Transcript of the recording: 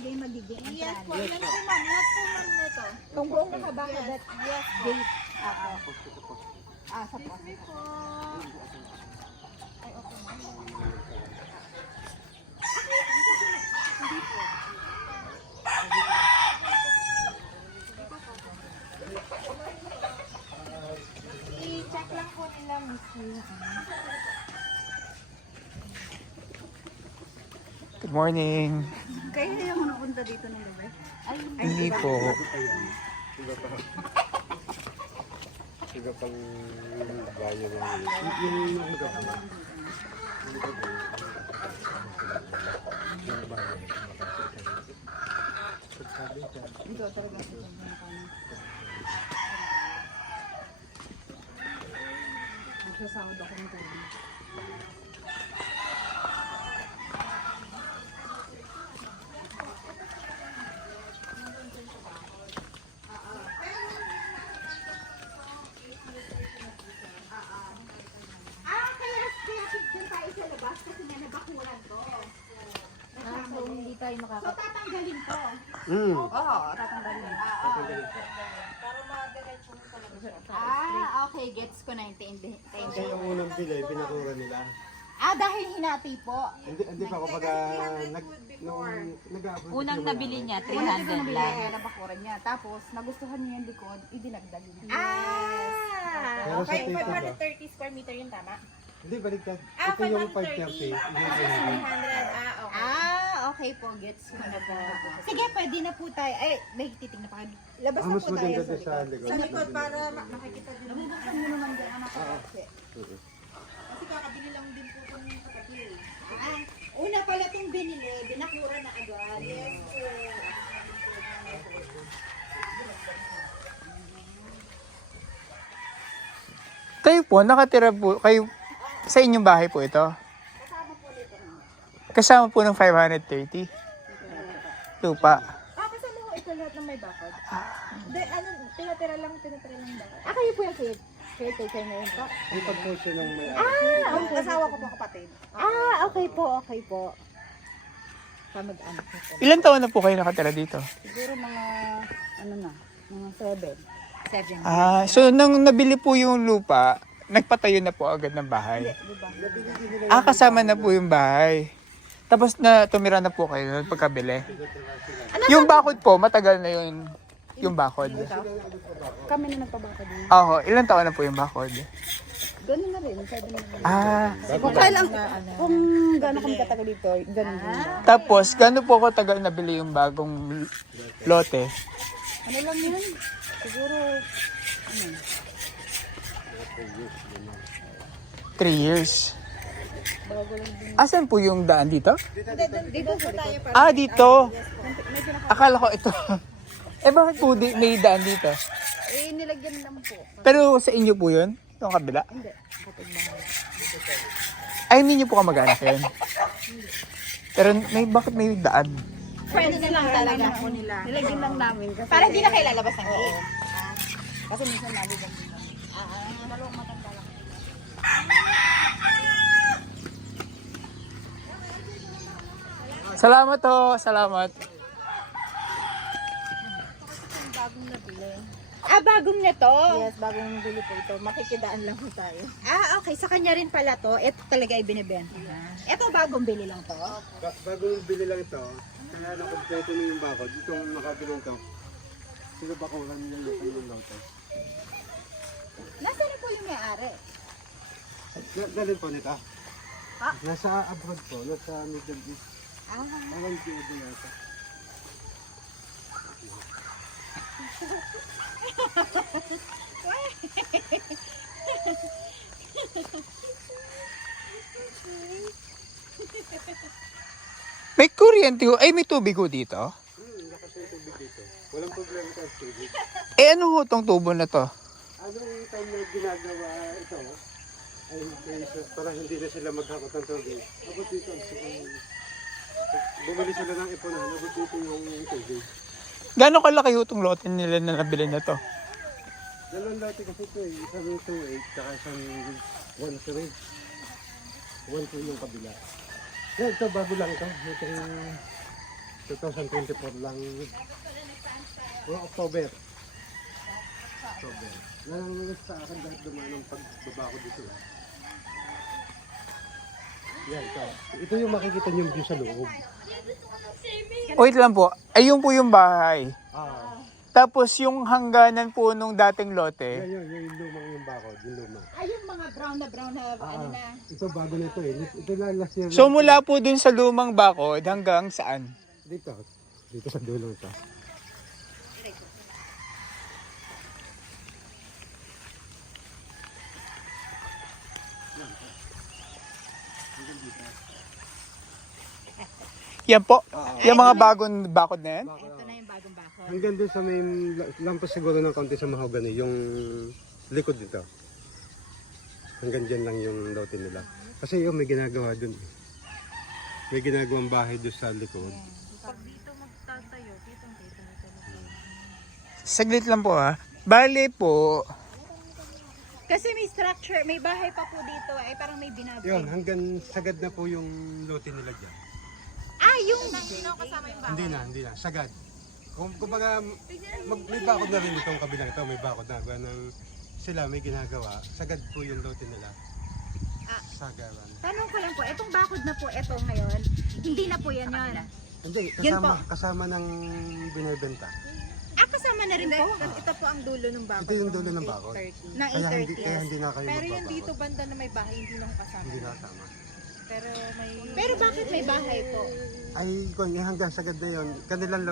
bagay magiging entrance. Yes po, yan po ma'am. Lahat po ma'am nito. Kung buong nakabaka that Yes po. gate. Sa po. Excuse me po. Ay, okay ma'am. I-check lang po nila, Miss. Good morning. Kayo na yung napunta dito ng gabi? Hindi po. Iba pang bayo lang. Yung iba pa. Dito talaga. Magsasahod ako ng gabi. Kaya picture tayo sa labas kasi nga nabakuran to. So, hindi tayo So, makaka... tatanggalin to. Oo, tatanggalin. Okay. Gets ko na Kasi yung unang pilay, pinakura nila. dahil hinati po. Hindi pa ako pagka nag-a-upload. Unang nabili niya, Una dito 300 lang. nabili, nabakuran niya. Tapos, nagustuhan niya yung likod, idinagdag niya. Pero sa Okay. tito ba? 530 square meter yun, tama? Hindi, baliktad. Ito yung 530. 530. 300. Okay. Okay po, gets ko na po. Sige, pwede na po tayo. Ay, may titignan pa kayo. Labas na Mas po tayo maganda sa doon sa likod. likod. Sa likod para makikita din. Nabubuksan mo naman dyan ang makakasi. Kasi kakabili lang din po itong katabi. Una pala itong binili, binakura na agad. Yes po. Kayo po, nakatira po, kayo, sa inyong bahay po ito? Kasama po ng 530? Lupa. Kasama ko ito lahat ng may bakod. Hindi, pinatira lang bakod. Kayo po yung caretaker ngayon po? Hindi pag po siya ng may Ang asawa ko po kapatid. Okay po. Kamag-anak ko po. Ilan taon na po kayo nakatira dito? Siguro mga, mga 7. So nung nabili po yung lupa, nagpatayo na po agad ng bahay? Kasama na po yung bahay. Tapos na tumira na po kayo nung pagkabili? Yung bakod po, matagal na yung bakod? Kami na nagpabaka din. Ilan taon na po yung bakod? Ganun na rin, 7 na rin. Kung kailan, kung gano'n kami katagal dito, ganun din. Tapos, gano'n po katagal nabili yung bagong lote? Ano lang yun? Siguro, 3 years. bago lang din. Asan po yung daan dito? Dito po tayo. Dito. Akala ko ito. Bakit po may daan dito? Nilagyan lang po. Pero sa inyo po yun? Yung kabila? Hindi, kapag-bahay. Ay, hindi nyo po kamag-anak yun? Pero bakit may daan? Friends lang talaga po nila. Nilagyan lang namin kasi. Para hindi na kayo lalabas ng gate. Kasi minsan nalagyan din. Dalawang matanda lang. Salamat ho, salamat. Bagong nabili. Bagong na to? Yes, bagong nabili po ito. Makikidaan lang po tayo. Okay. Sa kanya rin pala to. Ito talaga ay binibenta. Ito bagong bili lang to. Bagong bili lang ito. Kaya nakompleto na yung bakod. Itong nakabilong to. Sino bakuran niya yung lote? Nasaan na po yung may-ari? Galing po nito. Nasa abroad po. Nasa Middle East. Alam ko yun yata. May kuryente ho. Ay, may tubig ho dito. Nakasay tubig dito. Walang problema sa tubig. Ano ho tong tubo na to? Anong time na ginagawa ito? Ay, para hindi na sila maghakot ng tubig. Abot dito. Bumili sila ng ipunan. Abot dito yung tubig. Gano'ng kalaki ho tong lote nila na nabili na to? Dalawang lote kasi ito eh. Isang 2.8 tsaka isang 1.3. 1.2 yung kabila. Yeah, ito bago lang ito. Itong 2024 lang. October. Nangangalit sa akin dahil dumaan ang pagbaba ko dito. Yan, ito. Ito yung makikita niyo yung view sa loob. Wait lang po. Ayun po yung bahay. Ah, Tapos yung hangganan po nung dating lote. yung lumang yung bakod, yung luma. Ay, yung mga brown na ano na. Ito bago na ito eh. Ito na last year. So mula po dun sa lumang bakod hanggang saan? Dito sa dulo ito. Yan po. Yung mga bagong bakod na yan. Ito na yung bagong bakod. Hanggang doon sa may lampas siguro ng kaunti sa mahogany, yung likod dito. Hanggang dyan lang yung lote nila. Kasi yung may ginagawa doon. May ginagawang bahay doon sa likod. Saglit lang po ha. Bale po, Kasi may structure, may bahay pa po dito. Ay, parang may binabuo. Yun, hanggang sagad na po yung lote nila dyan. Ah, yung... Hindi na. Sagad. Kumbaga, may bakod na rin itong kabilang ito. May bakod na. Ganang sila may ginagawa. Sagad po yung lote nila. Ah. Sagaran. Tanong ko lang po, etong bakod na po, eto ngayon, hindi na po yan yun. Hindi, Yan po. kasama ng binibenta. Ah, kasama na rin po? Ito po ang dulo ng bakod. Ito yung dulo ng bakod. Na Kaya 830. hindi na kayo Pero yung magbabakod. dito banda na may bahay, hindi na kasama. Hindi na tama. Pero may... Pero bakit may bahay po? Ay, kung hanggang sagad na yun, kanilang lote.